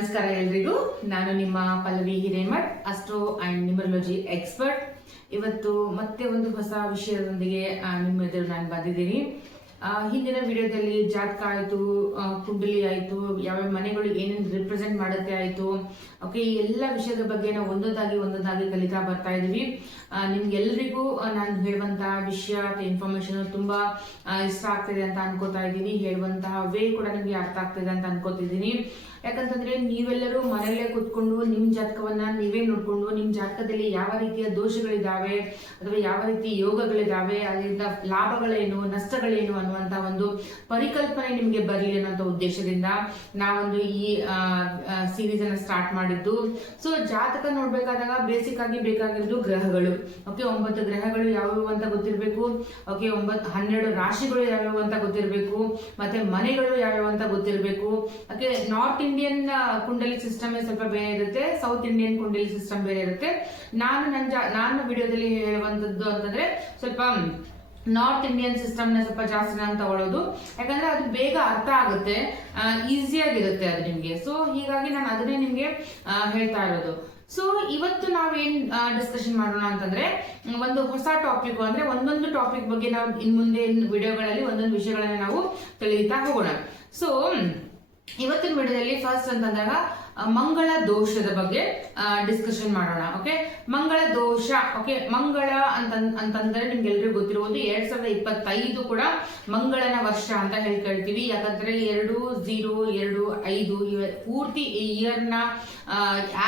ನಮಸ್ಕಾರ ಎಲ್ರಿಗೂ. ನಾನು ನಿಮ್ಮ Pallavi Hiremath, astro and numerology expert. ಇವತ್ತು ಮತ್ತೆ ಒಂದು ಹೊಸ ವಿಷಯದೊಂದಿಗೆ ನಿಮ್ಮ ಎದುರು ನಾನು ಬಂದಿದ್ದೀನಿ. ಹಿಂದಿನ ವಿಡಿಯೋದಲ್ಲಿ ಜಾತಕ ಆಯಿತು ಕುಂಡಲಿ ಆಯಿತು, ಯಾವ್ಯಾವ ಮನೆಗಳು ಏನೇನು ರಿಪ್ರೆಸೆಂಟ್ ಮಾಡುತ್ತೆ ಆಯಿತು. ಓಕೆ ಈ ಎಲ್ಲ ವಿಷಯದ ಬಗ್ಗೆ ನಾವು ಒಂದೊಂದಾಗಿ ಒಂದೊಂದಾಗಿ ಕಲಿತಾ ಬರ್ತಾ ಇದೀವಿ. ನಿಮ್ಗೆಲ್ರಿಗೂ ನಾನು ಹೇಳುವಂತಹ ವಿಷಯ ಇನ್ಫಾರ್ಮೇಶನ್ ತುಂಬಾ ಇಷ್ಟ ಆಗ್ತಿದೆ ಅಂತ ಅನ್ಕೋತಾ ಇದ್ದೀನಿ. ಹೇಳುವಂತಹ ವೇ ಕೂಡ ನಿಮಗೆ ಅರ್ಥ ಆಗ್ತಿದೆ ಅಂತ ಅನ್ಕೋತಿದ್ದೀನಿ. ಯಾಕಂತಂದ್ರೆ ನೀವೆಲ್ಲರೂ ಮನೆಯಲ್ಲೇ ನಿಮ್ಮ ನಿಮ್ ಜಾತಕವನ್ನ ನೀವೇ ನೋಡಿಕೊಂಡು ನಿಮ್ಮ ಜಾತಕದಲ್ಲಿ ಯಾವ ರೀತಿಯ ದೋಷಗಳಿದಾವೆ ಅಥವಾ ಯಾವ ರೀತಿ ಯೋಗಗಳಿದಾವೆ ಅದರಿಂದ ಲಾಭಗಳೇನು, ನಷ್ಟಗಳೇನು ಅನ್ನುವಂತ ಒಂದು ಪರಿಕಲ್ಪನೆ ನಿಮಗೆ ಬರಲಿ ಅನ್ನೋಂಥ ಉದ್ದೇಶದಿಂದ ನಾವೊಂದು ಈ ಸೀರೀಸ್ ಅನ್ನ ಸ್ಟಾರ್ಟ್ ಮಾಡಿದ್ದು. ಸೊ ಜಾತಕ ನೋಡ್ಬೇಕಾದಾಗ ಬೇಸಿಕ್ ಆಗಿ ಬೇಕಾಗಿರೋದು ಗ್ರಹಗಳು. ಓಕೆ ಒಂಬತ್ತು ಗ್ರಹಗಳು ಯಾವ್ಯಾವು ಅಂತ ಗೊತ್ತಿರಬೇಕು? ಓಕೆ ಒಂಬತ್ತು ಹನ್ನೆರಡು ರಾಶಿಗಳು ಯಾವ್ಯಾವು ಅಂತ ಗೊತ್ತಿರಬೇಕು? ಮತ್ತೆ ಮನೆಗಳು ಯಾವ್ಯಾವ ಅಂತ ಗೊತ್ತಿರಬೇಕು? Okay north Indian kundali system ಸ್ವಲ್ಪ ಬೇರೆ ಇರುತ್ತೆ ಸೌತ್ ಇಂಡಿಯನ್ ಕುಂಡಲಿ ಸಿಸ್ಟಮ್ ಬೇರೆ ಇರುತ್ತೆ. ನಾನು ನನ್ನ ಜಾ ನಾನು ವಿಡಿಯೋದಲ್ಲಿ ಹೇಳುವಂತದ್ದು ಅಂತಂದ್ರೆ ಸ್ವಲ್ಪ ನಾರ್ತ್ ಇಂಡಿಯನ್ ಸಿಸ್ಟಮ್ನ ಸ್ವಲ್ಪ ಜಾಸ್ತಿ ನಾನು ತಗೊಳ್ಳೋದು. ಯಾಕಂದ್ರೆ ಅದು ಬೇಗ ಅರ್ಥ ಆಗುತ್ತೆ ಈಸಿಯಾಗಿರುತ್ತೆ ಅದು ನಿಮ್ಗೆ. ಸೊ ಹೀಗಾಗಿ ನಾನು ಅದನ್ನೇ ನಿಮ್ಗೆ ಹೇಳ್ತಾ ಇರೋದು. ಸೊ ಇವತ್ತು ನಾವೇನ್ ಡಿಸ್ಕಷನ್ ಮಾಡೋಣ ಅಂತಂದ್ರೆ, ಒಂದು ಹೊಸ ಟಾಪಿಕ್ ಅಂದ್ರೆ ಒಂದೊಂದು ಟಾಪಿಕ್ ಬಗ್ಗೆ ನಾವು ಇನ್ ಮುಂದೆ ವಿಡಿಯೋಗಳಲ್ಲಿ ಒಂದೊಂದು ವಿಷಯಗಳನ್ನ ನಾವು ತಿಳಿಯುತ್ತಾ ಹೋಗೋಣ. ಸೊ ಇವತ್ತಿನ ವಿಡಿಯೋದಲ್ಲಿ ಫಸ್ಟ್ ಅಂತಂದಾಗ ಮಂಗಳ ದೋಷದ ಬಗ್ಗೆ ಡಿಸ್ಕಷನ್ ಮಾಡೋಣ ಓಕೆ ಮಂಗಳ ದೋಷ ಓಕೆ ಮಂಗಳ ಅಂತ, ಅಂತಂದ್ರೆ ನಿಮ್ಗೆಲ್ರಿಗೂ ಗೊತ್ತಿರುವುದು ಎರಡ್ ಸಾವಿರದ ಇಪ್ಪತ್ತೈದು ಕೂಡ ಮಂಗಳನ ವರ್ಷ ಅಂತ ಹೇಳ್ಕೊಳ್ತೀವಿ. ಯಾಕಂದ್ರೆ ಎರಡು ಝೀರೋ ಎರಡು, ಐದು ಪೂರ್ತಿ ಇಯರ್ನ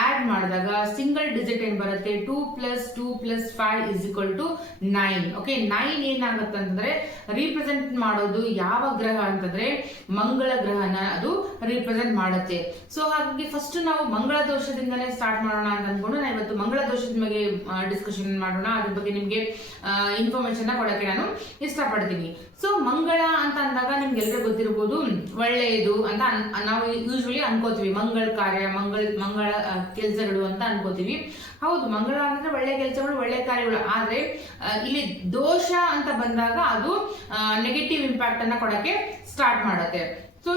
ಆಡ್ ಮಾಡಿದಾಗ ಸಿಂಗಲ್ ಡಿಜಿಟ್ ಏನ್ ಬರುತ್ತೆ? Two plus two plus five is equal to nine okay nine ಏನಾಗುತ್ತೆ ಅಂತಂದ್ರೆ ರೀಪ್ರೆಸೆಂಟ್ ಮಾಡೋದು ಯಾವ ಗ್ರಹ ಅಂತಂದ್ರೆ ಮಂಗಳ ಗ್ರಹನ ಅದು ರೀಪ್ರೆಸೆಂಟ್ ಮಾಡುತ್ತೆ. ಸೊ ಹಾಗಾಗಿ ಫಸ್ಟ್ ನಾವು ಮಂಗಳ ದೋಷದಿಂದಲೇ ಸ್ಟಾರ್ಟ್ ಮಾಡೋಣ ಅಂತ ಅನ್ಕೊಂಡು ನಾನು ಇವತ್ತು ಮಂಗಳ ದೋಷದ ಬಗ್ಗೆ ಡಿಸ್ಕಷನ್ ಮಾಡೋಣ. ಅದ್ರ ಬಗ್ಗೆ ನಿಮ್ಗೆ ಇನ್ಫಾರ್ಮೇಶನ್ ಕೊಡಕ್ಕೆ ನಾನು ಇಷ್ಟಪಡ್ತೀನಿ. ಸೊ ಮಂಗಳ ಅಂತ ಅಂದಾಗ ನಿಮ್ಗೆ ಎಲ್ಲರಿಗೂ ಗೊತ್ತಿರಬಹುದು ಒಳ್ಳೆಯದು ಅಂತ ನಾವು ಯೂಶ್ವಲಿ ಅನ್ಕೋತೀವಿ. ಮಂಗಳ ಕಾರ್ಯ, ಮಂಗಳ ಮಂಗಳ ಕೆಲಸಗಳು ಅಂತ ಅನ್ಕೋತೀವಿ. ಹೌದು, ಮಂಗಳ ಅಂದ್ರೆ ಒಳ್ಳೆ ಕೆಲಸಗಳು, ಒಳ್ಳೆ ಕಾರ್ಯಗಳು. ಆದ್ರೆ ಇಲ್ಲಿ ದೋಷ ಅಂತ ಬಂದಾಗ ಅದು ನೆಗೆಟಿವ್ ಇಂಪ್ಯಾಕ್ಟ್ ಅನ್ನ ಕೊಡಕ್ಕೆ ಸ್ಟಾರ್ಟ್ ಮಾಡುತ್ತೆ. ಸೊ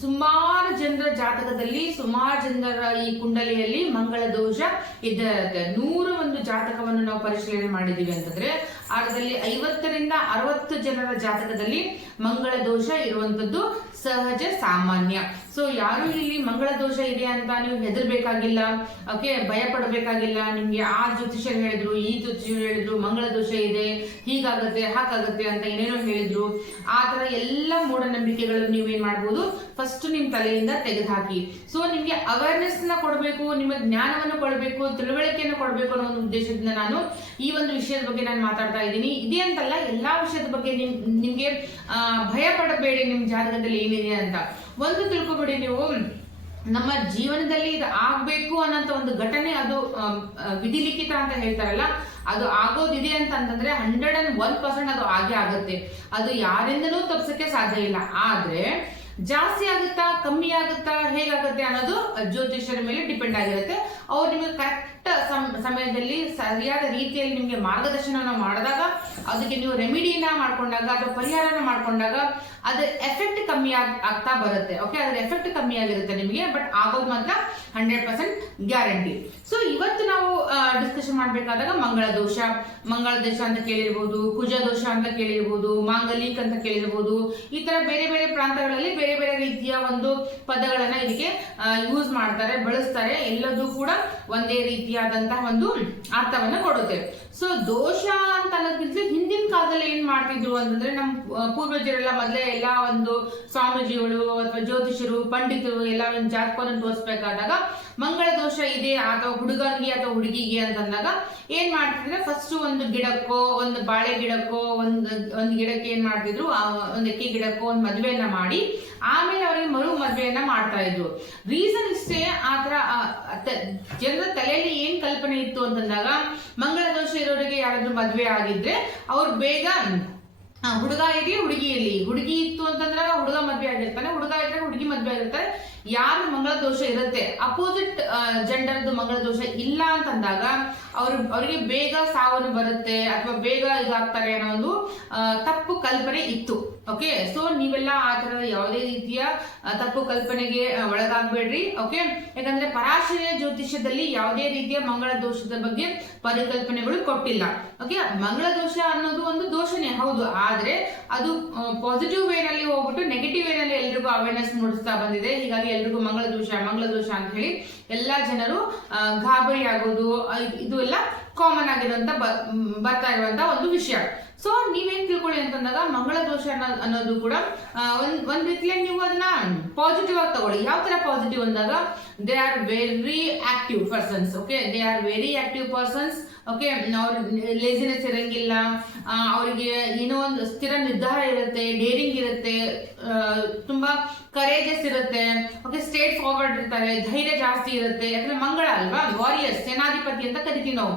ಸುಮಾರು ಜನರ ಜಾತಕದಲ್ಲಿ, ಸುಮಾರು ಜನರ ಈ ಕುಂಡಲಿಯಲ್ಲಿ ಮಂಗಳ ದೋಷ ಇದ್ದೇ ಇರುತ್ತೆ ನೂರ ಒಂದು ಜಾತಕವನ್ನು ನಾವು ಪರಿಶೀಲನೆ ಮಾಡಿದೀವಿ ಅಂತಂದ್ರೆ ಅದರಲ್ಲಿ ಐವತ್ತರಿಂದ ಅರವತ್ತು ಜನರ ಜಾತಕದಲ್ಲಿ ಮಂಗಳ ದೋಷ ಇರುವಂತದ್ದು ಸಹಜ ಸಾಮಾನ್ಯ. ಸೊ ಯಾರು ಇಲ್ಲಿ ಮಂಗಳ ದೋಷ ಇದೆ ಅಂತ ನೀವು ಹೆದರ್ಬೇಕಾಗಿಲ್ಲ. ಓಕೆ ಭಯ ಪಡಬೇಕಾಗಿಲ್ಲ ನಿಮ್ಗೆ ಆ ಜ್ಯೋತಿಷ್ಯರು ಹೇಳಿದ್ರು, ಈ ಜ್ಯೋತಿಷ್ಯರು ಹೇಳಿದ್ರು, ಮಂಗಳ ದೋಷ ಇದೆ, ಹೀಗಾಗತ್ತೆ, ಹಾಗಾಗತ್ತೆ ಅಂತ ಏನೇನೋ ಹೇಳಿದ್ರು. ಆ ತರ ಎಲ್ಲ ಮೂಢನಂಬಿಕೆಗಳು ನೀವೇನ್ ಮಾಡ್ಬೋದು? ಫಸ್ಟ್ ನಿಮ್ ತಲೆಯಿಂದ ತೆಗೆದುಹಾಕಿ. ಸೊ ನಿಮ್ಗೆ ಅವೇರ್ನೆಸ್ನ ಕೊಡಬೇಕು, ನಿಮ್ಮ ಜ್ಞಾನವನ್ನು ಕೊಡಬೇಕು, ತಿಳುವಳಿಕೆಯನ್ನು ಕೊಡಬೇಕು ಅನ್ನೋ ಒಂದು ಉದ್ದೇಶದಿಂದ ನಾನು ಈ ಒಂದು ವಿಷಯದ ಬಗ್ಗೆ ನಾನು ಮಾತಾಡ್ತಾ ಇದ್ದೀನಿ. ಇದೇ ಅಂತಲ್ಲ, ಎಲ್ಲಾ ವಿಷಯದ ಬಗ್ಗೆ ನಿಮ್, ನಿಮ್ಗೆ ಭಯ ಪಡಬೇಡಿ ನಿಮ್ ಜಾತಕದಲ್ಲಿ ಏನಿದೆ ಅಂತ. ಒಂದು ತಿಳ್ಕೊಬೇಡಿ ನೀವು. ನಮ್ಮ ಜೀವನದಲ್ಲಿ ಇದು ಆಗ್ಬೇಕು ಅನ್ನೋಂತ ಒಂದು ಘಟನೆ ಅದು ವಿಧಿಲಿಖಿತ ಅಂತ ಹೇಳ್ತಾರಲ್ಲ, ಅದು ಆಗೋದಿದೆ ಅಂತ ಅಂತಂದ್ರೆ ಹಂಡ್ರೆಡ್ ಅಂಡ್ ಒನ್ ಪರ್ಸೆಂಟ್ ಅದು ಆಗೇ ಆಗುತ್ತೆ. ಅದು ಯಾರಿಂದನೂ ತಪ್ಸಕ್ಕೆ ಸಾಧ್ಯ ಇಲ್ಲ. ಆದ್ರೆ ಜಾಸ್ತಿ ಆಗುತ್ತಾ, ಕಮ್ಮಿ ಆಗುತ್ತಾ ಹೇಗಾಗುತ್ತೆ ಅನ್ನೋದು ಜ್ಯೋತಿಷ್ಯರ ಮೇಲೆ ಡಿಪೆಂಡ್ ಆಗಿರುತ್ತೆ. ಅವ್ರು ನಿಮಗೆ ಕರೆಕ್ಟ್ ಸಮಯದಲ್ಲಿ ಸರಿಯಾದ ರೀತಿಯಲ್ಲಿ ನಿಮಗೆ ಮಾರ್ಗದರ್ಶನ ಮಾಡಿದಾಗ ಅದಕ್ಕೆ ನೀವು ರೆಮಿಡಿನ ಮಾಡ್ಕೊಂಡಾಗ ಅಥವಾ ಪರಿಹಾರನ ಮಾಡ್ಕೊಂಡಾಗ ಅದ್ರ ಎಫೆಕ್ಟ್ ಕಮ್ಮಿ ಆಗ್- ಆಗ್ತಾ ಬರುತ್ತೆ ಓಕೆ ಅದ್ರ ಎಫೆಕ್ಟ್ ಕಮ್ಮಿ ಆಗಿರುತ್ತೆ ನಿಮಗೆ, ಬಟ್ ಆಗೋದು ಮಾತ್ರ ಹಂಡ್ರೆಡ್ ಪರ್ಸೆಂಟ್ ಗ್ಯಾರಂಟಿ. ಸೊ ಇವತ್ತು ನಾವು ಡಿಸ್ಕಷನ್ ಮಾಡಬೇಕಾದಾಗ ಮಂಗಳ ದೋಷ ಮಂಗಳ ದೋಷ ಅಂತ ಕೇಳಿರ್ಬೋದು, ಕುಜ ದೋಷ ಅಂತ ಕೇಳಿರ್ಬೋದು, ಮಾಂಗಲಿಕ್ ಅಂತ ಕೇಳಿರ್ಬೋದು, ಈ ತರ ಬೇರೆ ಬೇರೆ ಪ್ರಾಂತಗಳಲ್ಲಿ ಬೇರೆ ಬೇರೆ ರೀತಿಯ ಒಂದು ಪದಗಳನ್ನ ಇದಕ್ಕೆ ಯೂಸ್ ಮಾಡ್ತಾರೆ, ಬಳಸ್ತಾರೆ, ಎಲ್ಲದೂ ಕೂಡ ಒಂದೇ ರೀತಿಯಾದಂತಹ ಒಂದು ಅರ್ಥವನ್ನು ಕೊಡುತ್ತೆ. ಸೊ ದೋಷ ಅಂತ ಅನ್ನೋದ್ಕಿಂತ ಹಿಂದಿನ ಕಾಲದಲ್ಲಿ ಏನ್ ಮಾಡ್ತಿದ್ರು ಅಂತಂದ್ರೆ ನಮ್ಮ ಆ, ಪೂರ್ವಜರೆಲ್ಲ ಮೊದಲೇ ಎಲ್ಲ ಒಂದು ಸ್ವಾಮೀಜಿಗಳು ಅಥವಾ ಜ್ಯೋತಿಷರು ಪಂಡಿತರು ಎಲ್ಲ ಒಂದು ಜಾತಕವನ್ನು ತೋರಿಸ್ಬೇಕಾದಾಗ ಮಂಗಳ ದೋಷ ಇದೆ ಅಥವಾ ಹುಡುಗನಿಗೆ ಅಥವಾ ಹುಡುಗಿಗೆ ಅಂತಂದಾಗ ಏನ್ ಮಾಡ್ತಿದ್ರೆ? ಫಸ್ಟ್ ಒಂದು ಗಿಡಕ್ಕೋ ಒಂದು ಬಾಳೆ ಗಿಡಕ್ಕೋ ಒಂದು ಒಂದು ಗಿಡಕ್ಕೆ ಏನ್ ಮಾಡ್ತಿದ್ರು? ಒಂದು ಎಕ್ಕಿ ಗಿಡಕ್ಕೋ ಒಂದು ಮದುವೆಯನ್ನ ಮಾಡಿ ಆಮೇಲೆ ಅವರಿಗೆ ಮರು ಮದುವೆಯನ್ನ ಮಾಡ್ತಾ ಇದ್ರು. ರೀಸನ್ ಇಷ್ಟೇ ಆತರ ಜನರ ತಲೆಯಲ್ಲಿ ಏನ್ ಕಲ್ಪನೆ ಇತ್ತು ಅಂತಂದಾಗ ಮಂಗಳ ದೋಷ ಇರೋರಿಗೆ ಯಾರಾದ್ರೂ ಮದ್ವೆ ಆಗಿದ್ರೆ ಅವ್ರು ಬೇಗ ಹುಡುಗ ಇರಲಿ ಹುಡುಗಿ ಇರ್ಲಿ ಹುಡುಗಿ ಇತ್ತು ಅಂತಂದ್ರೆ ಹುಡುಗ ಮದ್ವೆ ಆಗಿರ್ತಾನೆ, ಹುಡುಗ ಇದ್ರೆ ಹುಡುಗಿ ಮದ್ವೆ ಆಗಿರ್ತಾರೆ. ಯಾರು ಮಂಗಳ ದೋಷ ಇರುತ್ತೆ? ಅಪೋಸಿಟ್ ಜೆಂಡರ್ದು ಮಂಗಳ ದೋಷ ಇಲ್ಲ ಅಂತಂದಾಗ ಅವ್ರು, ಅವರಿಗೆ ಬೇಗ ಸಾವನ್ನು ಬರುತ್ತೆ ಅಥವಾ ಬೇಗ ಇದಾಗ್ತಾರೆ ಅನ್ನೋ ಒಂದು ತಪ್ಪು ಕಲ್ಪನೆ ಇತ್ತು. ಓಕೆ ಸೊ ನೀವೆಲ್ಲ ಆ ತರದ ಯಾವುದೇ ರೀತಿಯ ತಪ್ಪು ಕಲ್ಪನೆಗೆ ಒಳಗಾಗಬೇಡ್ರಿ. ಓಕೆ ಯಾಕಂದ್ರೆ ಪರಾಶರ ಜ್ಯೋತಿಷ್ಯದಲ್ಲಿ ಯಾವುದೇ ರೀತಿಯ ಮಂಗಳ ದೋಷದ ಬಗ್ಗೆ ಪರಿಕಲ್ಪನೆಗಳು ಕೊಟ್ಟಿಲ್ಲ. ಓಕೆ ಮಂಗಳ ದೋಷ ಅನ್ನೋದು ಒಂದು ದೋಷನೇ, ಹೌದು. ಆದ್ರೆ ಅದು ಪಾಸಿಟಿವ್ ವೇನಲ್ಲಿ ಹೋಗ್ಬಿಟ್ಟು ನೆಗೆಟಿವ್ ವೇನಲ್ಲಿ ಎಲ್ರಿಗೂ ಅವೇರ್ನೆಸ್ ಮೂಡಿಸ್ತಾ ಬಂದಿದೆ. ಹೀಗಾಗಿ ಎಲ್ರಿಗೂ ಮಂಗಳ ದೋಷ ಮಂಗಳ ದೋಷ ಅಂತ ಹೇಳಿ ಎಲ್ಲಾ ಜನರು ಗಾಬರಿ ಆಗೋದು ಇದು ಎಲ್ಲ ಕಾಮನ್ ಆಗಿರುವಂತ ಬರ್ತಾ ಇರುವಂತ ಒಂದು ವಿಷಯ. ಸೊ ನೀವೇನ್ ತಿಳ್ಕೊಳ್ಳಿ ಅಂತಂದಾಗ ಮಂಗಳ ದೋಷ ಅನ್ನೋದು ಕೂಡ ಒಂದ್ ರೀತಿಯಲ್ಲಿ ನೀವು ಅದನ್ನ ಪಾಸಿಟಿವ್ ಆಗಿ ತಗೊಳ್ಳಿ. ಯಾವ ತರ ಪಾಸಿಟಿವ್ ಅಂದಾಗ they are very active persons okay they are very active persons okay ಅವ್ರ ಲೇಸಿನೆಸ್ ಇರಂಗಿಲ್ಲ ಅವರಿಗೆ ಏನೋ ಒಂದು ಸ್ಥಿರ ನಿರ್ಧಾರ ಇರುತ್ತೆ ಡೇರಿಂಗ್ ಇರುತ್ತೆ ತುಂಬಾ ಕರೇಜಸ್ ಇರುತ್ತೆ ಓಕೆ ಸ್ಟೇಟ್ ಫಾರ್ವರ್ಡ್ ಇರ್ತಾರೆ, ಧೈರ್ಯ ಜಾಸ್ತಿ ಇರುತ್ತೆ, ಯಾಕಂದ್ರೆ ಮಂಗಳ ಅಲ್ವಾ? ವಾರಿಯರ್ಸ್ ಸೇನಾಧಿಪತಿ ಅಂತ ಕರಿತೀವಿ ನಾವು.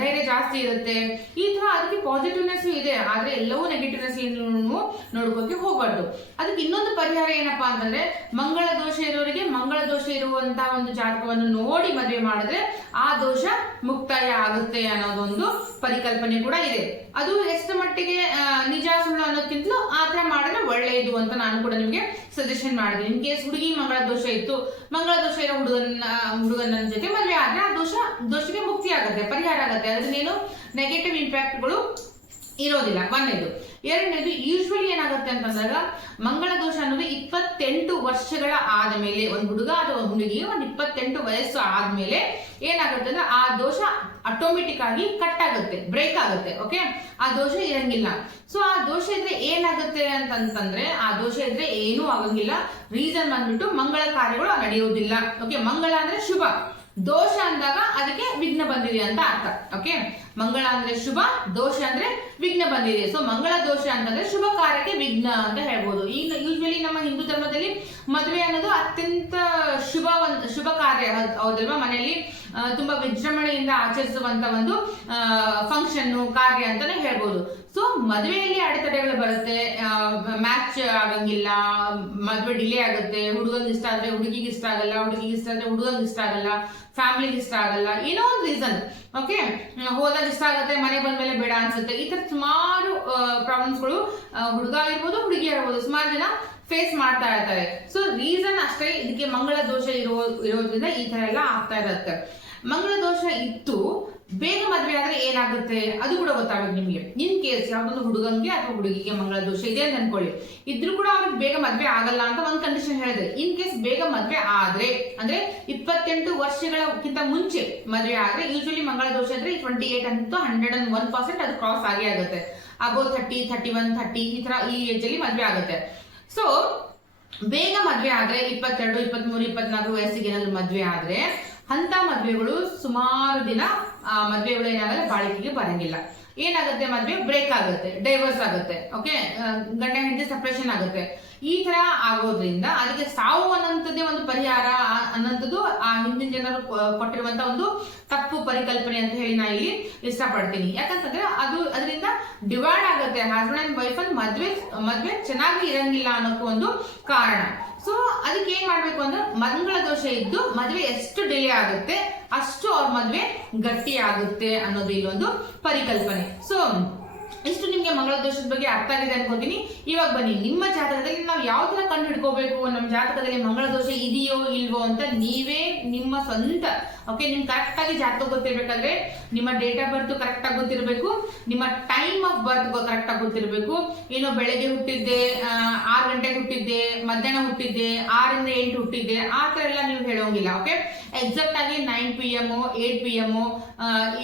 ಧೈರ್ಯ ಜಾಸ್ತಿ ಇರುತ್ತೆ. ಈ ತರ ಅದಕ್ಕೆ ಪಾಸಿಟಿವ್ನೆಸ್ ಇದೆ. ಆದ್ರೆ ಎಲ್ಲವೂ ನೆಗೆಟಿವ್ನೆಸ್ ನೀವು ನೋಡ್ಕೋಕೆ ಹೋಗ್ಬಾರ್ದು. ಅದಕ್ಕೆ ಇನ್ನೊಂದು ಪರಿಹಾರ ಏನಪ್ಪಾ ಅಂತಂದ್ರೆ, ಮಂಗಳ ದೋಷ ಇರೋರಿಗೆ ಮಂಗಳ ದೋಷ ಇರುವಂತಹ ಒಂದು ಜಾತಕವನ್ನು ನೋಡಿ ಮದುವೆ ಮಾಡಿದ್ರೆ ಆ ದೋಷ ಮುಕ್ತಾಯ ಆಗುತ್ತೆ ಅನ್ನೋದೊಂದು ಪರಿಕಲ್ಪನೆ ಕೂಡ ಇದೆ. ಅದು ಎಷ್ಟು ಮಟ್ಟಿಗೆ ಸುಳ್ಳು ಆ ತರ ಮಾಡಿದ್ರೆ ಒಳ್ಳೆಯದು ಅಂತ ನಾನು ಕೂಡ ನಿಮಗೆ ಸಜೆಷನ್ ಮಾಡಿದೆ ಇನ್ ಕೇಸ್ ಹುಡುಗಿ ಮಂಗಳ ದೋಷ ಇತ್ತು, ಮಂಗಳ ದೋಷ ಇರೋ ಹುಡುಗನ ಹುಡುಗನ ಜೊತೆ ಮದುವೆ ಆದ್ರೆ ಆ ದೋಷ, ದೋಷಕ್ಕೆ ಮುಕ್ತಿ ಆಗುತ್ತೆ, ಪರಿಹಾರ ಆಗುತ್ತೆ. ಅದನ್ನೇನು ನೆಗೆಟಿವ್ ಇಂಪ್ಯಾಕ್ಟ್ಗಳು ಇರೋದಿಲ್ಲ. ಒಂದೇದು. ಎರಡನೇದು ಯೂಶ್ವಲಿ ಏನಾಗುತ್ತೆ ಅಂತಂದಾಗ ಮಂಗಳ ದೋಷ ಅನ್ನೋದು ಇಪ್ಪತ್ತೆಂಟು ವರ್ಷಗಳ ಆದಮೇಲೆ ಒಂದು ಹುಡುಗ ಅಥವಾ ಹುಡುಗಿ ಒಂದು ಇಪ್ಪತ್ತೆಂಟು ವಯಸ್ಸು ಆದ್ಮೇಲೆ ಏನಾಗುತ್ತೆ ಅಂದ್ರೆ ಆ ದೋಷ ಆಟೋಮೆಟಿಕ್ ಆಗಿ ಕಟ್ ಆಗುತ್ತೆ ಬ್ರೇಕ್ ಆಗುತ್ತೆ ಓಕೆ ಆ ದೋಷ ಇರಂಗಿಲ್ಲ. ಸೊ ಆ ದೋಷ ಇದ್ರೆ ಏನಾಗುತ್ತೆ ಅಂತಂತಂದ್ರೆ, ಆ ದೋಷ ಇದ್ರೆ ಏನೂ ಆಗಂಗಿಲ್ಲ. ರೀಸನ್ ಬಂದ್ಬಿಟ್ಟು ಮಂಗಳ ಕಾರ್ಯಗಳು ನಡೆಯುವುದಿಲ್ಲ ಓಕೆ ಮಂಗಳ ಅಂದ್ರೆ ಶುಭ. ದೋಷ ಅಂದಾಗ ಅದಕ್ಕೆ ವಿಘ್ನ ಬಂದಿದೆ ಅಂತ ಅರ್ಥ ಓಕೆ ಮಂಗಳ ಅಂದ್ರೆ ಶುಭ, ದೋಷ ಅಂದ್ರೆ ವಿಘ್ನ ಬಂದಿದೆ. ಸೊ ಮಂಗಳ ದೋಷ ಅಂತಂದ್ರೆ ಶುಭ ಕಾರ್ಯಕ್ಕೆ ವಿಘ್ನ ಅಂತ ಹೇಳ್ಬೋದು. ಈಗ ಯೂಶ್ವಲಿ ನಮ್ಮ ಹಿಂದೂ ಧರ್ಮದಲ್ಲಿ ಮದುವೆ ಅನ್ನೋದು ಅತ್ಯಂತ ಶುಭ ಶುಭ ಕಾರ್ಯ. ಹೌದ್- ಹೌದಲ್ವಾ? ಮನೆಯಲ್ಲಿ ತುಂಬಾ ವಿಜೃಂಭಣೆಯಿಂದ ಆಚರಿಸುವಂತ ಒಂದು ಫಂಕ್ಷನ್ ಕಾರ್ಯ ಅಂತಾನೆ ಹೇಳ್ಬೋದು. ಸೊ ಮದುವೆಯಲ್ಲಿ ಅಡೆತಡೆಗಳು ಬರುತ್ತೆ. ಮ್ಯಾಚ್ ಆಗಂಗಿಲ್ಲ, ಮದುವೆ ಡಿಲೇ ಆಗುತ್ತೆ. ಹುಡುಗಂಗೆ ಇಷ್ಟ ಆದ್ರೆ ಹುಡುಗಿಗೆ ಇಷ್ಟ ಆಗಲ್ಲ, ಹುಡುಗಿಗೆ ಇಷ್ಟ ಆದ್ರೆ ಹುಡುಗಂಗೆ ಇಷ್ಟ ಆಗಲ್ಲ. ಫ್ಯಾಮಿಲಿಗೆ ಇಷ್ಟ ಆಗಲ್ಲ, ಏನೋ ಒಂದು ರೀಸನ್ ಓಕೆ ಹೋದಾಗ ಇಷ್ಟ ಆಗುತ್ತೆ, ಮನೆ ಬಂದ್ಮೇಲೆ ಬೇಡ ಅನ್ಸುತ್ತೆ. ಈ ತರ ಸುಮಾರು ಪ್ರಾಬ್ಲಮ್ಸ್ಗಳು ಹುಡುಗ ಆಗಿರ್ಬೋದು, ಹುಡುಗಿ ಇರ್ಬೋದು ಸುಮಾರು ಜನ ಫೇಸ್ ಮಾಡ್ತಾ ಇರ್ತಾರೆ. ಸೊ ರೀಸನ್ ಅಷ್ಟೇ ಇದಕ್ಕೆ ಮಂಗಳ ದೋಷ ಇರೋ, ಇರೋದ್ರಿಂದ ಈ ತರ ಎಲ್ಲ ಆಗ್ತಾ ಇರತ್ತೆ. ಮಂಗಳ ದೋಷ ಇತ್ತು ಬೇಗ ಮದುವೆ ಆದ್ರೆ ಏನಾಗುತ್ತೆ? ಅದು ಕೂಡ ಗೊತ್ತಾಗುತ್ತೆ ನಿಮಗೆ. ಇನ್ ಕೇಸ್ ಯಾವ್ದೊಂದು ಹುಡುಗನ್ಗೆ ಅಥವಾ ಹುಡುಗಿಗೆ ಮಂಗಳ ದೋಷ ಇದೆ ಅಂತ ಅನ್ಕೊಳ್ಳಿ. ಇದ್ರೂ ಕೂಡ ಅವ್ರಿಗೆ ಬೇಗ ಮದ್ವೆ ಆಗಲ್ಲ ಅಂತ ಒಂದ್ ಕಂಡೀಷನ್ ಹೇಳಿದೆ. ಇನ್ ಕೇಸ್ ಬೇಗ ಮದ್ವೆ ಆದ್ರೆ, ಅಂದ್ರೆ ಇಪ್ಪತ್ತೆಂಟು ವರ್ಷಗಳಕ್ಕಿಂತ ಮುಂಚೆ ಮದ್ವೆ ಆದ್ರೆ ಯೂಶಲಿ ಮಂಗಳ ದೋಷ ಅಂದ್ರೆ ಟ್ವೆಂಟಿ ಏಟ್ ಅಂತ ಹಂಡ್ರೆಡ್ ಅಂಡ್ ಒನ್ ಪರ್ಸೆಂಟ್ ಅದು ಕ್ರಾಸ್ ಆಗೇ ಆಗುತ್ತೆ. Above thirty thirty one thirty ಈ ತರ ಈ ಏಜ್ ಅಲ್ಲಿ ಮದ್ವೆ ಆಗುತ್ತೆ. ಸೊ ಬೇಗ ಮದ್ವೆ ಆದ್ರೆ ಇಪ್ಪತ್ತೆರಡು, ಇಪ್ಪತ್ಮೂರು, ಇಪ್ಪತ್ನಾಲ್ಕು ವಯಸ್ಸಿಗೆ ಏನಾದ್ರು ಮದ್ವೆ ಆದ್ರೆ ಅಂತ ಮದ್ವೆಗಳು ಸುಮಾರು ದಿನ ಆ ಮದ್ವೆಗಳು ಏನಾಗಲ್ಲ, ಬಾಳಿಕೆಗೆ ಬರಂಗಿಲ್ಲ. ಏನಾಗುತ್ತೆ ಮದ್ವೆ? ಬ್ರೇಕ್ ಆಗುತ್ತೆ ಡೈವರ್ಸ್ ಆಗುತ್ತೆ ಓಕೆ ಗಂಡ ಹೆಂಡತಿ ಸಪ್ರೇಷನ್ ಆಗುತ್ತೆ. ಈ ತರ ಆಗೋದ್ರಿಂದ ಅದಕ್ಕೆ ಸಾವು ಅನ್ನೋಂಥದ್ದೇ ಒಂದು ಪರಿಹಾರ ಅನ್ನೋಂಥದ್ದು ಆ ಹಿಂದಿನ ಜನರು ಕೊಟ್ಟಿರುವಂತ ಒಂದು ತಪ್ಪು ಪರಿಕಲ್ಪನೆ ಅಂತ ಹೇಳಿ ನಾ ಇಲ್ಲಿ ಇಷ್ಟಪಡ್ತೀನಿ. ಯಾಕಂತಂದ್ರೆ ಅದು ಅದರಿಂದ ಡಿವೈಡ್ ಆಗುತ್ತೆ. ಹಸ್ಬೆಂಡ್ ಅಂಡ್ ವೈಫ್ ಅಲ್ಲಿ ಮದ್ವೆ ಮದ್ವೆ ಚೆನ್ನಾಗಿ ಇರಂಗಿಲ್ಲ ಅನ್ನೋಕ್ಕೂ ಒಂದು ಕಾರಣ. ಸೊ ಅದಕ್ಕೆ ಏನ್ ಮಾಡ್ಬೇಕು ಅಂದ್ರೆ ಮಂಗಳ ದೋಷ ಇದ್ದು ಮದ್ವೆ ಎಷ್ಟು ಡಿಲೇ ಆಗುತ್ತೆ, ಅಷ್ಟು ಅವ್ರ ಮದ್ವೆ ಗಟ್ಟಿ ಆಗುತ್ತೆ ಅನ್ನೋದು ಇಲ್ಲೊಂದು ಪರಿಕಲ್ಪನೆ. ಸೊ ಇಷ್ಟು ನಿಮಗೆ ಮಂಗಳ ದೋಷದ ಬಗ್ಗೆ ಅರ್ಥ ಆಗಿದೆ ಅನ್ಕೋತೀನಿ. ಇವಾಗ ಬನ್ನಿ, ನಿಮ್ಮ ಜಾತಕದಲ್ಲಿ ನಾವು ಯಾವ ತರ ಕಂಡು ಹಿಡ್ಕೋಬೇಕು ನಮ್ಮ ಜಾತಕದಲ್ಲಿ ಮಂಗಳ ದೋಷ ಇದೆಯೋ ಇಲ್ವೋ ಅಂತ ನೀವೇ ನಿಮ್ಮ ಸ್ವಂತ ಓಕೆ ನಿಮ್ ಕರೆಕ್ಟ್ ಆಗಿ ಜಾತಕ ಗೊತ್ತಿರ್ಬೇಕಾದ್ರೆ ನಿಮ್ಮ ಡೇಟ್ ಆಫ್ ಬರ್ತ್ ಕರೆಕ್ಟ್ ಆಗಿ ಗೊತ್ತಿರಬೇಕು, ನಿಮ್ಮ ಟೈಮ್ ಆಫ್ ಬರ್ತ್ ಕರೆಕ್ಟ್ ಆಗಿ ಗೊತ್ತಿರಬೇಕು. ಏನೋ ಬೆಳಗ್ಗೆ ಹುಟ್ಟಿದ್ದೆ ಆರು ಗಂಟೆಗೆ ಹುಟ್ಟಿದ್ದೆ, ಮಧ್ಯಾಹ್ನ ಹುಟ್ಟಿದ್ದೆ, ಆರಿಂದ ಎಂಟು ಹುಟ್ಟಿದ್ದೆ, ಆ ಥರ ಎಲ್ಲ ನೀವು ಹೇಳೋಂಗಿಲ್ಲ ಓಕೆ ಎಕ್ಸಾಕ್ಟ್ ಆಗಿ nine P M eight P M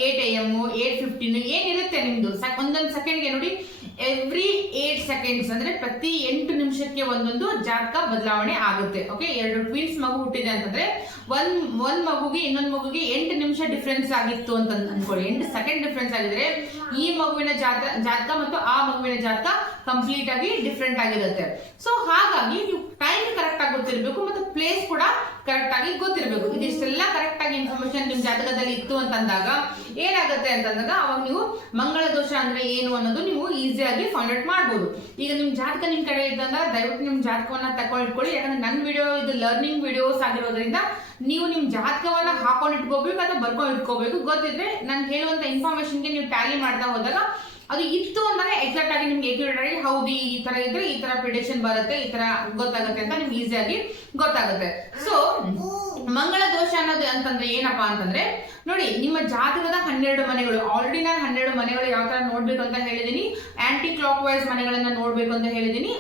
eight A M eight fifteen ಏನಿರುತ್ತೆ ನಿಮ್ದು? ಒಂದೊಂದು ಸೆಕೆಂಡ್ಗೆ ನೋಡಿ ಎವ್ರಿ ಏಟ್ ಸೆಕೆಂಡ್ಸ್ ಅಂದ್ರೆ ಪ್ರತಿ ಎಂಟು ನಿಮಿಷಕ್ಕೆ ಒಂದೊಂದು ಜಾತಕ ಬದಲಾವಣೆ ಆಗುತ್ತೆ. ಓಕೆ ಎರಡು ಟ್ವಿನ್ಸ್ ಮಗು ಹುಟ್ಟಿದೆ ಅಂತಂದ್ರೆ ಒಂದ್ ಒಂದ್ ಮಗುಗೆ ಇನ್ನೊಂದ್ ಮಗುಗೆ ಎಂಟು ನಿಮಿಷ ಡಿಫ್ರೆನ್ಸ್ ಆಗಿತ್ತು ಅಂತ ಅನ್ಕೊಳ್ಳಿ ಎಂಟು ಸೆಕೆಂಡ್ ಡಿಫ್ರೆನ್ಸ್ ಆಗಿದ್ರೆ ಈ ಮಗುವಿನ ಜಾತ, ಜಾತಕ ಮತ್ತು ಆ ಮಗುವಿನ ಜಾತಕ ಕಂಪ್ಲೀಟ್ ಆಗಿ ಡಿಫ್ರೆಂಟ್ ಆಗಿರುತ್ತೆ. ಸೊ ಹಾಗಾಗಿ ನೀವು ಟೈಮ್ ಕರೆಕ್ಟ್ ಆಗಿ ಗೊತ್ತಿರಬೇಕು ಮತ್ತು ಪ್ಲೇಸ್ ಕೂಡ ಕರೆಕ್ಟ್ ಆಗಿ ಗೊತ್ತಿರಬೇಕು. ಇದಿಷ್ಟೆಲ್ಲ ಕರೆಕ್ಟ್ ಆಗಿ ಇನ್ಫಾರ್ಮೇಶನ್ ನಿಮ್ ಜಾತಕದಲ್ಲಿ ಇತ್ತು ಅಂತಂದಾಗ ಏನಾಗುತ್ತೆ ಅಂತಂದಾಗ ಅವಾಗ ನೀವು ಮಂಗಳ ದೋಷ ಅಂದ್ರೆ ಏನು ಅನ್ನೋದು ನೀವು ಈಸಿಯಾಗಿ ಫೈಂಡ್ ಔಟ್ ಮಾಡ್ಬೋದು. ಈಗ ನಿಮ್ ಜಾತಕ ನಿಮ್ ಕಡೆ ಇದ್ದಂದ್ರೆ ದಯವಿಟ್ಟು ನಿಮ್ ಜಾತಕವನ್ನ ತಕೊಂಡು ಇಟ್ಕೊಳ್ಳಿ ಯಾಕಂದ್ರೆ ನನ್ನ ವಿಡಿಯೋ ಇದು ಲರ್ನಿಂಗ್ ವಿಡಿಯೋಸ್ ಆಗಿರೋದ್ರಿಂದ ನೀವು ನಿಮ್ ಜಾತಕವನ್ನ ಹಾಕೊಂಡು ಇಟ್ಕೋಬೇಕು ಅಥವಾ ಬರ್ಕೊಂಡು ಇಟ್ಕೋಬೇಕು ಗೊತ್ತಿದ್ರೆ ನಾನು ಹೇಳುವಂತ ಇನ್ಫಾರ್ಮೇಶನ್ಗೆ ನೀವು ಟ್ಯಾಲಿ ಮಾಡ್ತಾ ಹೋದಾಗ ಅದು ಇತ್ತು ಅಂದ್ರೆ ಎಕ್ಸಾಕ್ಟ್ ಆಗಿ ನಿಮ್ಗೆ ಆಗಿ ಹೌದು ಈ ತರ ಇದ್ರೆ ಈ ತರ ಪ್ರಿಡಿಕ್ಷನ್ ಬರುತ್ತೆ, ಈ ತರ ಗೊತ್ತಾಗುತ್ತೆ ಅಂತ ನಿಮ್ಗೆ ಈಸಿಯಾಗಿ ಗೊತ್ತಾಗುತ್ತೆ. ಸೊ ಮಂಗಳ ದೋಷ ಅನ್ನೋದು ಅಂತಂದ್ರೆ ಏನಪ್ಪಾ ಅಂತಂದ್ರೆ, ನೋಡಿ, ನಿಮ್ಮ ಜಾತಕದ ಹನ್ನೆರಡು ಮನೆಗಳು ಆಲ್ರೆಡಿ ನಾನು ಹನ್ನೆರಡು ಮನೆಗಳು ಯಾವ ತರ ನೋಡ್ಬೇಕು ಅಂತ ಹೇಳಿದೀನಿ ಆಂಟಿ ಕ್ಲಾಕ್ ವೈಸ್ ಮನೆಗಳನ್ನ ನೋಡ್ಬೇಕು ಅಂತ ಹೇಳಿದೀನಿ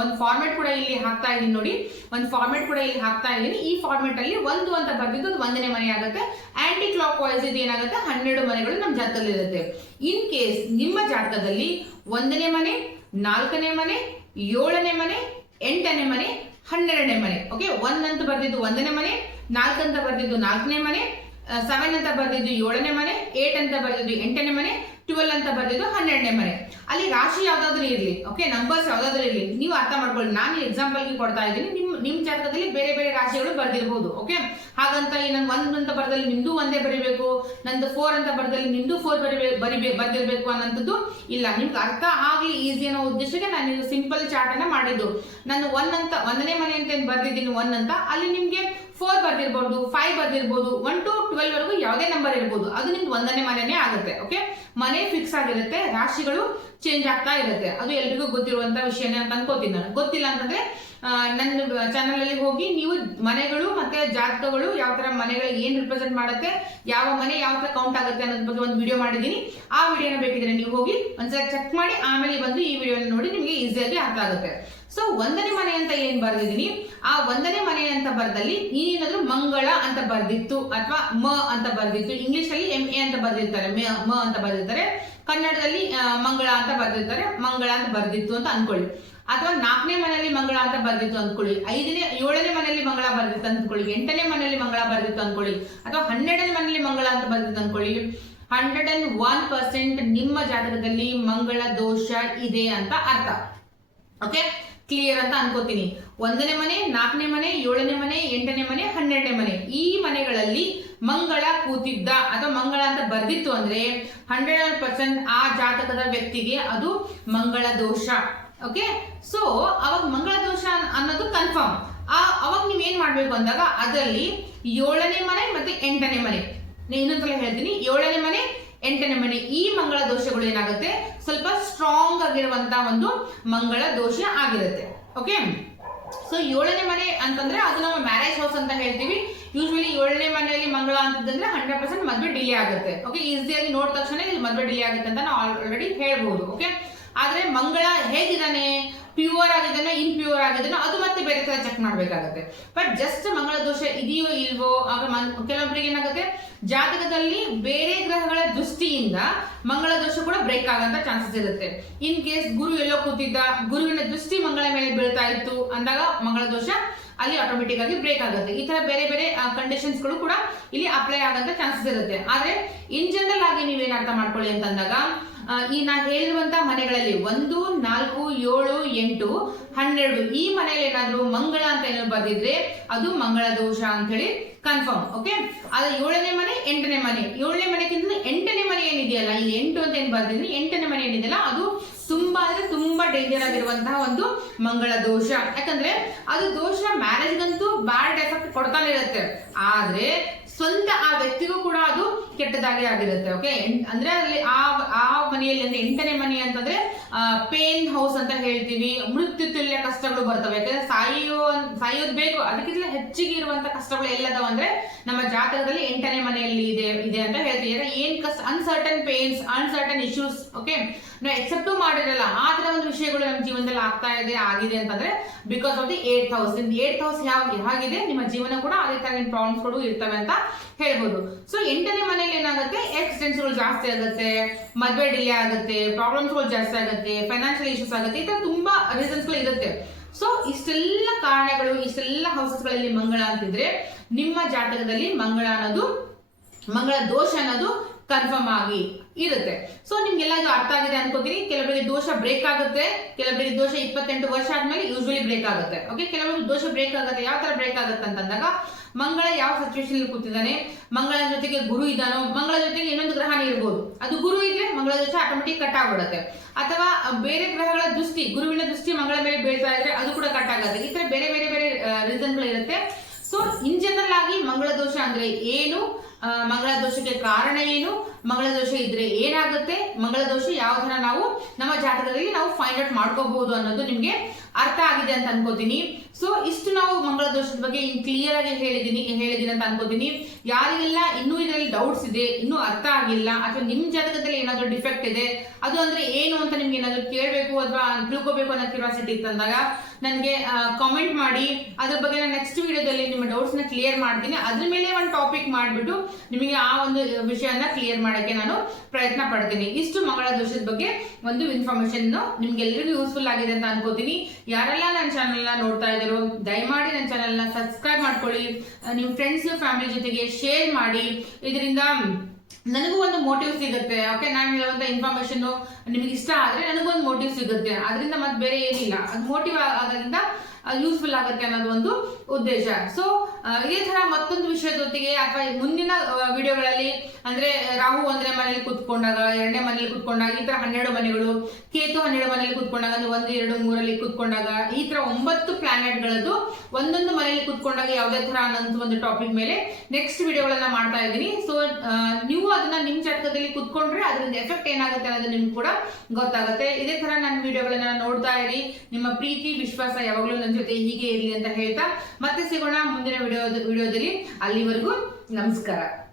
ಒಂದು ಫಾರ್ಮೆಟ್ ಕೂಡ ಇಲ್ಲಿ ಹಾಕ್ತಾ ಇದ್ದೀನಿ ನೋಡಿ, ಒಂದು ಫಾರ್ಮೆಟ್ ಕೂಡ ಇಲ್ಲಿ ಹಾಕ್ತಾ ಇದ್ದೀನಿ ಈ ಫಾರ್ಮೆಟ್ ಅಲ್ಲಿ ಒಂದು ಅಂತ ಬರ್ದಿದ್ದು ಒಂದನೇ ಮನೆ ಆಗುತ್ತೆ ಆಂಟಿ ಕ್ಲಾಕ್ ವೈಸ್ ಇದು ಏನಾಗುತ್ತೆ, ಹನ್ನೆರಡು ಮನೆಗಳು ನಮ್ಮ ಜಾತಕದಲ್ಲಿ ಇರುತ್ತೆ. ಇನ್ ಕೇಸ್ ನಿಮ್ಮ ಜಾತಕದಲ್ಲಿ ಒಂದನೇ ಮನೆ, ನಾಲ್ಕನೇ ಮನೆ, ಏಳನೇ ಮನೆ, ಎಂಟನೇ ಮನೆ, ಹನ್ನೆರಡನೇ ಮನೆ ಓಕೆ ಒಂದಂತ ಬರ್ದಿದ್ದು ಒಂದನೇ ಮನೆ ನಾಲ್ಕು ಅಂತ ಬರೆದಿದ್ದು ನಾಲ್ಕನೇ ಮನೆ ಸೆವೆನ್ ಅಂತ ಬರೆದಿದ್ದು ಏಳನೇ ಮನೆ ಏಟ್ ಅಂತ ಬರೆದಿದ್ದು ಎಂಟನೇ ಮನೆ ಟ್ವೆಲ್ ಅಂತ ಬರೆದಿದ್ದು ಹನ್ನೆರಡನೇ ಮನೆ. ಅಲ್ಲಿ ರಾಶಿ ಯಾವ್ದಾದ್ರು ಇರಲಿ ಓಕೆ ನಂಬರ್ಸ್ ಯಾವ್ದಾದ್ರು ಇರಲಿ, ನೀವು ಅರ್ಥ ಮಾಡ್ಕೊಳ್ಳಿ. ನಾನು ಎಕ್ಸಾಂಪಲ್ಗೆ ಕೊಡ್ತಾ ಇದ್ದೀನಿ ನಿಮ್ ನಿಮ್ ಜಾತಕದಲ್ಲಿ ಬೇರೆ ಬೇರೆ ರಾಶಿಗಳು ಬರ್ದಿರ್ಬೋದು ಓಕೆ ಹಾಗಂತ ನನ್ ಒಂದ್ ಅಂತ ಬರದಲ್ಲಿ ನಿಮ್ದು ಒಂದೇ ಬರಿಬೇಕು, ನಂದು ಫೋರ್ ಅಂತ ಬರದಲ್ಲಿ ನಿಮ್ದು ಫೋರ್ ಬರಿಬೇಕು ಬರಿಬೇಕು ಬರ್ದಿರ್ಬೇಕು ಅನ್ನೋಂಥದ್ದು ಇಲ್ಲ. ನಿಮ್ಗೆ ಅರ್ಥ ಆಗ್ಲಿ ಈಸಿ ಅನ್ನೋ ಉದ್ದೇಶಕ್ಕೆ ನಾನು ಸಿಂಪಲ್ ಚಾರ್ಟ್ ಅನ್ನ ಮಾಡಿದ್ದು. ನಾನು ಒನ್ ಅಂತ, ಒಂದನೇ ಮನೆ ಅಂತ ಏನ್ ಬರ್ದಿದ್ದೀನಿ ಒನ್ ಅಂತ, ಅಲ್ಲಿ ನಿಮ್ಗೆ ಫೋರ್ ಬರ್ದಿರ್ಬೋದು ಫೈವ್ ಬರ್ದಿರ್ಬೋದು ಒನ್ ಟು ಟ್ವೆಲ್ ವರೆಗೂ ಯಾವುದೇ ನಂಬರ್ ಇರ್ಬೋದು. ಅದು ನಿಮ್ದು ಒಂದನೇ ಮನೆನೇ ಆಗುತ್ತೆ ಓಕೆ ಮನೆ ಫಿಕ್ಸ್ ಆಗಿರುತ್ತೆ, ರಾಶಿಗಳು ಚೇಂಜ್ ಆಗ್ತಾ ಇರುತ್ತೆ. ಅದು ಎಲ್ರಿಗೂ ಗೊತ್ತಿರುವಂತ ವಿಷಯನೇ ಅಂತ ಅನ್ಕೋತೀನಿ ನಾನು. ಗೊತ್ತಿಲ್ಲ ಅಂತಂದ್ರೆ ನನ್ನ ಚಾನಲ್ ಅಲ್ಲಿ ಹೋಗಿ ನೀವು ಮನೆಗಳು ಮತ್ತೆ ಜಾತಕಗಳು ಯಾವ ತರ ಮನೆಗಳು ಏನ್ ರಿಪ್ರೆಸೆಂಟ್ ಮಾಡುತ್ತೆ, ಯಾವ ಮನೆ ಯಾವ ತರ ಕೌಂಟ್ ಆಗುತ್ತೆ ಅನ್ನೋದ್ರ ಬಗ್ಗೆ ಒಂದು ವಿಡಿಯೋ ಮಾಡಿದೀನಿ ಆ ವಿಡಿಯೋನ ಬೇಕಿದ್ರೆ ನೀವು ಹೋಗಿ ಒಂದ್ಸಲ ಚೆಕ್ ಮಾಡಿ, ಆಮೇಲೆ ಬಂದು ಈ ವಿಡಿಯೋನ ನೋಡಿ ನಿಮಗೆ ಈಸಿಯಾಗಿ ಅರ್ಥ ಆಗುತ್ತೆ. ಸೊ ಒಂದನೇ ಮನೆ ಅಂತ ಏನ್ ಬರೆದಿದ್ದೀನಿ? ಆ ಒಂದನೇ ಮನೆ ಅಂತ ಬರ್ದಲ್ಲಿ ಏನಾದ್ರೂ ಮಂಗಳ ಅಂತ ಬರ್ದಿತ್ತು ಅಥವಾ ಮ ಅಂತ ಬರ್ದಿತ್ತು. ಇಂಗ್ಲಿಷ್ ಅಲ್ಲಿ ಎಂ ಎ ಅಂತ ಬರ್ದಿರ್ತಾರೆ. ಮ- ಮ ಅಂತ ಬರ್ದಿರ್ತಾರೆ. ಕನ್ನಡದಲ್ಲಿ ಮಂಗಳ ಅಂತ ಬರ್ದಿರ್ತಾರೆ. ಮಂಗಳ ಅಂತ ಬರ್ದಿತ್ತು ಅಂತ ಅನ್ಕೊಳ್ಳಿ. ಅಥವಾ ನಾಲ್ಕನೇ ಮನೆಯಲ್ಲಿ ಮಂಗಳ ಅಂತ ಬರ್ದಿತ್ತು ಅಂದ್ಕೊಳ್ಳಿ, ಐದನೇ, ಏಳನೇ ಮನೆಯಲ್ಲಿ ಮಂಗಳ ಬರ್ದಿತ್ತು ಅಂದ್ಕೊಳ್ಳಿ, ಎಂಟನೇ ಮನೆಯಲ್ಲಿ ಮಂಗಳ ಬರ್ದಿತ್ತು ಅಂದ್ಕೊಳ್ಳಿ, ಅಥವಾ ಹನ್ನೆರಡನೇ ಮನೆಯಲ್ಲಿ ಮಂಗಳ ಅಂತ ಬರ್ದಿತ್ತು ಅಂದ್ಕೊಳ್ಳಿ ಹಂಡ್ರೆಡ್ ಅಂಡ್ ಒನ್ ಪರ್ಸೆಂಟ್ ನಿಮ್ಮ ಜಾತಕದಲ್ಲಿ ಮಂಗಳ ದೋಷ ಇದೆ ಅಂತ ಅರ್ಥ. ಓಕೆ ಕ್ಲಿಯರ್ ಅಂತ ಅನ್ಕೋತೀನಿ. ಒಂದನೇ ಮನೆ, ನಾಲ್ಕನೇ ಮನೆ, ಏಳನೇ ಮನೆ, ಎಂಟನೇ ಮನೆ, ಹನ್ನೆರಡನೇ ಮನೆ, ಈ ಮನೆಗಳಲ್ಲಿ ಮಂಗಳ ಕೂತಿದ್ದ ಅಥವಾ ಮಂಗಳ ಅಂತ ಬರ್ದಿತ್ತು ಅಂದ್ರೆ ಹಂಡ್ರೆಡ್ ಪರ್ಸೆಂಟ್ ಆ ಜಾತಕದ ವ್ಯಕ್ತಿಗೆ ಅದು ಮಂಗಳ ದೋಷ. ಓಕೆ ಸೊ ಅವಾಗ ಮಂಗಳ ದೋಷ ಅನ್ನೋದು ಕನ್ಫರ್ಮ್ ಅವಾಗ ನೀವ್ ಏನ್ ಮಾಡ್ಬೇಕು ಅಂದಾಗ ಅದರಲ್ಲಿ ಏಳನೇ ಮನೆ ಮತ್ತೆ ಎಂಟನೇ ಮನೆ. ನಾನು ಇನ್ನೊಂದ್ಸಲ ಹೇಳ್ತೀನಿ, ಏಳನೇ ಮನೆ, ಎಂಟನೇ ಮನೆ. ಈ ಮಂಗಳ ದೋಷಗಳು ಏನಾಗುತ್ತೆ? ಸ್ವಲ್ಪ ಸ್ಟ್ರಾಂಗ್ ಆಗಿರುವಂತ ಒಂದು ಮಂಗಳ ದೋಷ ಆಗಿರುತ್ತೆ. ಓಕೆ ಸೊ ಏಳನೇ ಮನೆ ಅಂತಂದ್ರೆ ಅದು ನಮ್ಮ ಮ್ಯಾರೇಜ್ ಹೌಸ್ ಅಂತ ಹೇಳ್ತೀವಿ. ಯೂಶ್ವಲಿ ಏಳನೇ ಮನೆಯಲ್ಲಿ ಮಂಗಳ ಅಂತಂದ್ರೆ ಹಂಡ್ರೆಡ್ ಪರ್ಸೆಂಟ್ ಮದ್ವೆ ಡಿಲೇ ಆಗುತ್ತೆ. ಓಕೆ ಈಸಿಯಾಗಿ ನೋಡಿದ ತಕ್ಷಣ ಮದ್ವೆ ಡಿಲೇ ಆಗುತ್ತೆ ಅಂತ ನಾವು ಆಲ್ರೆಡಿ ಹೇಳ್ಬೋದು. ಓಕೆ ಆದ್ರೆ ಮಂಗಳ ಹೇಗಿದ್ದಾನೆ? ಪ್ಯೂರ್ ಇನ್ ಪ್ಯೂರ್ ಆಗಿದ್ದಾನೆ, ಅದು ಮತ್ತೆ ಬೇರೆ ತರ ಚೆಕ್ ಮಾಡ್ಬೇಕಾಗತ್ತೆ. ಬಟ್ ಜಸ್ಟ್ ಮಂಗಳ ದೋಷ ಇದೆಯೋ ಇಲ್ವೋ, ಆಗ ಕೆಲವೊಬ್ರಿಗೆ ಏನಾಗುತ್ತೆ? ಜಾತಕದಲ್ಲಿ ಬೇರೆ ಗ್ರಹಗಳ ದೃಷ್ಟಿಯಿಂದ ಮಂಗಳ ದೋಷ ಕೂಡ ಬ್ರೇಕ್ ಆಗಂತ ಚಾನ್ಸಸ್ ಇರುತ್ತೆ. ಇನ್ ಕೇಸ್ ಗುರು ಎಲ್ಲೋ ಕೂತಿದ್ದ, ಗುರುವಿನ ದೃಷ್ಟಿ ಮಂಗಳ ಮೇಲೆ ಬೀಳ್ತಾ ಇತ್ತು ಅಂದಾಗ ಮಂಗಳ ದೋಷ ಅಲ್ಲಿ ಆಟೋಮೆಟಿಕ್ ಆಗಿ ಬ್ರೇಕ್ ಆಗುತ್ತೆ. ಈ ತರ ಬೇರೆ ಬೇರೆ ಕಂಡೀಷನ್ಸ್ಗಳು ಕೂಡ ಇಲ್ಲಿ ಅಪ್ಲೈ ಆಗಂತ ಚಾನ್ಸಸ್ ಇರುತ್ತೆ. ಆದ್ರೆ ಇನ್ ಜನರಲ್ ಆಗಿ ನೀವೇನರ್ಥ ಮಾಡ್ಕೊಳ್ಳಿ ಅಂತಂದಾಗ ಈ ನಾನು ಹೇಳಿರುವಂತ ಮನೆಗಳಲ್ಲಿ ಒಂದು, ನಾಲ್ಕು, ಏಳು, ಎಂಟು, ಹನ್ನೆರಡು, ಈ ಮನೆಯಲ್ಲಿ ಏನಾದ್ರು ಮಂಗಳ ಅಂತ ಏನೋ ಬರೆದಿದ್ರೆ ಅದು ಮಂಗಳ ದೋಷ ಅಂತ ಹೇಳಿ ಕನ್ಫರ್ಮ್ ಓಕೆ ಅದ ಏಳನೇ ಮನೆ, ಎಂಟನೇ ಮನೆ. ಏಳನೇ ಮನೆಗಿಂತ ಎಂಟನೇ ಮನೆ ಏನಿದೆಯಲ್ಲ, ಇಲ್ಲಿ ಎಂಟು ಅಂತ ಏನು ಬರ್ದಿದ್ರೆ? ಎಂಟನೇ ಮನೆ ಏನಿದೆಯಲ್ಲ, ಅದು ತುಂಬಾ ಅಂದ್ರೆ ತುಂಬಾ ಡೇಂಜರ್ ಆಗಿರುವಂತಹ ಒಂದು ಮಂಗಳ ದೋಷ. ಯಾಕಂದ್ರೆ ಅದು ದೋಷ ಮ್ಯಾರೇಜ್ಗಂತೂ ಬ್ಯಾಡ್ ಎಫೆಕ್ಟ್ ಕೊಡ್ತಾನೆ ಇರುತ್ತೆ. ಆದ್ರೆ ಸ್ವಂತ ಆ ವ್ಯಕ್ತಿಗೂ ಕೂಡ ಅದು ಕೆಟ್ಟದಾಗಿ ಆಗಿರುತ್ತೆ ಓಕೆ ಅಂದ್ರೆ ಅಲ್ಲಿ ಆ ಆ ಮನೆಯಲ್ಲಿ ಅಂದ್ರೆ ಎಂಟನೇ ಮನೆ ಅಂತಂದ್ರೆ ಪೇನ್ ಹೌಸ್ ಅಂತ ಹೇಳ್ತೀವಿ. ಮೃತ್ಯು ತುಲ್ಯ ಕಷ್ಟಗಳು ಬರ್ತವೆ. ಯಾಕಂದ್ರೆ ಸಾಯೋ, ಸಾಯೋದ್ ಬೇಕು. ಅದಕ್ಕಿಂತ ಹೆಚ್ಚಿಗೆ ಇರುವಂತ ಕಷ್ಟಗಳು ಎಲ್ಲದವ ಅಂದ್ರೆ ನಮ್ಮ ಜಾತಕದಲ್ಲಿ ಎಂಟನೇ ಮನೆಯಲ್ಲಿ ಇದೆ ಇದೆ ಅಂತ ಹೇಳ್ತೀವಿ. ಏನ್ ಕಷ್ಟ uncertain pains uncertain issues okay ನಾವು ಎಕ್ಸೆಪ್ಟು ಮಾಡಿರಲ್ಲ. ಆ ತರ ಒಂದು ವಿಷಯಗಳು ನಮ್ಮ ಜೀವನದಲ್ಲಿ ಆಗ್ತಾ ಇದೆ, ಆಗಿದೆ ಅಂತಂದ್ರೆ because of the eight house ನಿಮ್ದು ಏಟ್ ಹೌಸ್ ಯಾವ, ಹೇಗಿದೆ? ನಿಮ್ಮ ಜೀವನ ಕೂಡ ಅದೇ ತರ ಪ್ರಾಬ್ಲಮ್ಸ್ಗಳು ಇರ್ತವೆ ಅಂತ ಹೇಳ್ಬೋದು. ಸೊ ಎಂಟನೇ ಮನೆಯಲ್ಲಿ ಏನಾಗುತ್ತೆ? ಎಕ್ಸ್ಟೆನ್ಸ್ಗಳು ಜಾಸ್ತಿ ಆಗುತ್ತೆ. ಮದ್ವೆ ಡಿಲೇ ಆಗುತ್ತೆ. ಪ್ರಾಬ್ಲಮ್ಸ್ಗಳು ಜಾಸ್ತಿ ಆಗುತ್ತೆ. ಫೈನಾನ್ಷಿಯಲ್ ಇಶ್ಯೂಸ್ ಆಗುತ್ತೆ, ಈ ತರ ತುಂಬಾ ರೀಸನ್ಸ್ಗಳು ಇರುತ್ತೆ. ಸೊ ಇಷ್ಟೆಲ್ಲ ಕಾರಣಗಳು, ಇಷ್ಟೆಲ್ಲ ಹೌಸಸ್ಗಳಲ್ಲಿ ಮಂಗಳ ಅಂತಿದ್ರೆ, ನಿಮ್ಮ ಜಾತಕದಲ್ಲಿ ಮಂಗಳ ಅನ್ನೋದು, ಮಂಗಳ ದೋಷ ಅನ್ನೋದು ಕನ್ಫರ್ಮ್ ಆಗಿ ಇರುತ್ತೆ. ಸೊ ನಿಮ್ಗೆಲ್ಲ ಇದು ಅರ್ಥ ಆಗಿದೆ ಅನ್ಕೋತೀನಿ. ಕೆಲವರಿಗೆ ದೋಷ ಬ್ರೇಕ್ ಆಗುತ್ತೆ. ಕೆಲವರಿಗೆ ದೋಷ ಇಪ್ಪತ್ತೆಂಟು ವರ್ಷ ಆದ್ಮೇಲೆ ಯೂಶುವಲಿ ಬ್ರೇಕ್ ಆಗುತ್ತೆ. ಓಕೆ ಕೆಲವರಿಗೆ ದೋಷ ಬ್ರೇಕ್ ಆಗುತ್ತೆ. ಯಾವ ತರ ಬ್ರೇಕ್ ಆಗುತ್ತೆ ಅಂತಂದಾಗ, ಮಂಗಳ ಯಾವ ಸಿಚುವೇಶನ್ ಕೂತಿದ್ದಾನೆ? ಮಂಗಳ ಜೊತೆಗೆ ಗುರು ಇದ್ದಾನೋ? ಮಂಗಳ ಜೊತೆಗೆ ಇನ್ನೊಂದು ಗ್ರಹಣ ಇರ್ಬೋದು. ಅದು ಗುರು ಇದ್ರೆ ಮಂಗಳ ದೋಷ ಆಟೋಮೆಟಿಕ್ ಕಟ್ ಆಗ್ಬಿಡುತ್ತೆ. ಅಥವಾ ಬೇರೆ ಗ್ರಹಗಳ ದೃಷ್ಟಿ, ಗುರುವಿನ ದೃಷ್ಟಿ ಮಂಗಳ ಮೇಲೆ ಬೀಳ್ತಾ ಇದ್ರೆ ಅದು ಕೂಡ ಕಟ್ ಆಗುತ್ತೆ. ಈ ತರ ಬೇರೆ ಬೇರೆ ಬೇರೆ ರೀಸನ್ಗಳು ಇರುತ್ತೆ. ಸೊ ಇನ್ ಜನರಲ್ ಆಗಿ ಮಂಗಳ ದೋಷ ಅಂದ್ರೆ ಏನು? ಮಂಗಳ ದೋಷಕ್ಕೆ ಕಾರಣ ಏನು? ಮಂಗಳ ದೋಷ ಇದ್ರೆ ಏನಾಗುತ್ತೆ? ಮಂಗಳ ದೋಷ ಯಾವ ತರ ನಾವು ನಮ್ಮ ಜಾತಕದಲ್ಲಿ ನಾವು ಫೈಂಡ್ ಔಟ್ ಮಾಡ್ಕೋಬಹುದು ಅನ್ನೋದು ನಿಮ್ಗೆ ಅರ್ಥ ಆಗಿದೆ ಅಂತ ಅನ್ಕೋತೀನಿ. ಸೊ ಇಷ್ಟು ನಾವು ಮಂಗಳ ದೋಷದ ಬಗ್ಗೆ ಕ್ಲಿಯರ್ ಆಗಿ ಹೇಳಿದೀನಿ ಹೇಳಿದೀನಿ ಅಂತ ಅನ್ಕೋತೀನಿ. ಯಾರಿಗೆಲ್ಲ ಇನ್ನೂ ಇದರಲ್ಲಿ ಡೌಟ್ಸ್ ಇದೆ, ಇನ್ನೂ ಅರ್ಥ ಆಗಿಲ್ಲ, ಅಥವಾ ನಿಮ್ ಜಾತಕದಲ್ಲಿ ಏನಾದ್ರೂ ಡಿಫೆಕ್ಟ್ ಇದೆ, ಅದು ಅಂದ್ರೆ ಏನು ಅಂತ ನಿಮ್ಗೆ ಏನಾದ್ರು ಕೇಳಬೇಕು ಅಥವಾ ತಿಳ್ಕೋಬೇಕು ಅನ್ನೋ ಕ್ಯೂರಾಸಿಟಿ ಇತ್ತಂದಾಗ ನನಗೆ ಕಾಮೆಂಟ್ ಮಾಡಿ. ಅದ್ರ ಬಗ್ಗೆ ನಾನು ನೆಕ್ಸ್ಟ್ ವಿಡಿಯೋದಲ್ಲಿ ನಿಮ್ಮ ಡೌಟ್ಸ್ನ ಕ್ಲಿಯರ್ ಮಾಡ್ತೀನಿ. ಅದ್ರ ಮೇಲೆ ಒಂದು ಟಾಪಿಕ್ ಮಾಡಿಬಿಟ್ಟು ನಿಮಗೆ ಆ ಒಂದು ವಿಷಯನ ಕ್ಲಿಯರ್ ಮಾಡಕ್ಕೆ ನಾನು ಪ್ರಯತ್ನ ಪಡ್ತೀನಿ. ಇಷ್ಟು ಮಂಗಳ ದೋಷದ ಬಗ್ಗೆ ಒಂದು ಇನ್ಫಾರ್ಮೇಶನ್ ನಿಮ್ಗೆಲ್ಲರಿಗೂ ಯೂಸ್ಫುಲ್ ಆಗಿದೆ ಅಂತ ಅನ್ಕೋತೀನಿ. ಯಾರೆಲ್ಲ ನನ್ನ ಚಾನೆಲ್ನ ನೋಡ್ತಾ ಇದ್ದಾರೋ, ದಯಮಾಡಿ ನನ್ನ ಚಾನೆಲ್ನ ಸಬ್ಸ್ಕ್ರೈಬ್ ಮಾಡ್ಕೊಳ್ಳಿ. ನಿಮ್ಮ ನಿಮ್ ಫ್ರೆಂಡ್ಸ್ ಫ್ಯಾಮಿಲಿ ಜೊತೆಗೆ ಶೇರ್ ಮಾಡಿ. ಇದರಿಂದ ನನಗೂ ಒಂದು ಮೋಟಿವ್ ಸಿಗುತ್ತೆ. ಓಕೆ ನಾನು ಹೇಳುವಂತ ಇನ್ಫಾರ್ಮೇಶನ್ ನಿಮ್ಗೆ ಇಷ್ಟ ಆದ್ರೆ ನನಗೊಂದು ಮೋಟಿವ್ ಸಿಗುತ್ತೆ. ಅದರಿಂದ ಮತ್ತೆ ಬೇರೆ ಏನಿಲ್ಲ. ಅದು ಮೋಟಿವ್ ಆಗೋದ್ರಿಂದ ಯೂಸ್ಫುಲ್ ಆಗುತ್ತೆ ಅನ್ನೋದು ಒಂದು ಉದ್ದೇಶ. ಸೊ ಇದೇ ತರ ಮತ್ತೊಂದು ವಿಷಯದೊತ್ತಿಗೆ ಅಥವಾ ಮುಂದಿನ ವಿಡಿಯೋಗಳಲ್ಲಿ, ಅಂದ್ರೆ, ರಾಹು ಒಂದನೇ ಮನೇಲಿ ಕುತ್ಕೊಂಡಾಗ, ಎರಡನೇ ಮನೇಲಿ ಕುತ್ಕೊಂಡಾಗ, ಈ ತರ ಹನ್ನೆರಡು ಮನೆಗಳು, ಕೇತು ಹನ್ನೆರಡು ಮನೇಲಿ ಕುತ್ಕೊಂಡಾಗ, ಅಂದ್ರೆ ಒಂದು, ಎರಡು, ಮೂರಲ್ಲಿ ಕುತ್ಕೊಂಡಾಗ, ಈ ತರ ಒಂಬತ್ತು ಪ್ಲಾನೆಟ್ ಗಳದ್ದು ಒಂದೊಂದು ಮನೆಯಲ್ಲಿ ಕುತ್ಕೊಂಡಾಗ ಯಾವ್ದೇ ತರ ಅನ್ನೋ ಒಂದು ಟಾಪಿಕ್ ಮೇಲೆ ನೆಕ್ಸ್ಟ್ ವಿಡಿಯೋಗಳನ್ನ ಮಾಡ್ತಾ ಇದ್ದೀನಿ. ಸೊ ನೀವು ಅದನ್ನ ನಿಮ್ ಜಾತಕದಲ್ಲಿ ಕುತ್ಕೊಂಡ್ರೆ ಅದರಿಂದ ಎಫೆಕ್ಟ್ ಏನಾಗುತ್ತೆ ಅನ್ನೋದು ನಿಮ್ಗೆ ಕೂಡ ಗೊತ್ತಾಗುತ್ತೆ. ಇದೇ ತರ ನನ್ನ ವಿಡಿಯೋಗಳನ್ನ ನೋಡ್ತಾ ಇರಿ. ನಿಮ್ಮ ಪ್ರೀತಿ, ವಿಶ್ವಾಸ ಯಾವಾಗಲೂ ನನ್ನ ಜೊತೆ ಹೀಗೆ ಇರಲಿ ಅಂತ ಹೇಳ್ತಾ ಮತ್ತೆ ಸಿಗೋಣ ಮುಂದಿನ ವಿಡಿಯೋ ವಿಡಿಯೋದಲ್ಲಿ. ಅಲ್ಲಿವರೆಗೂ ನಮಸ್ಕಾರ.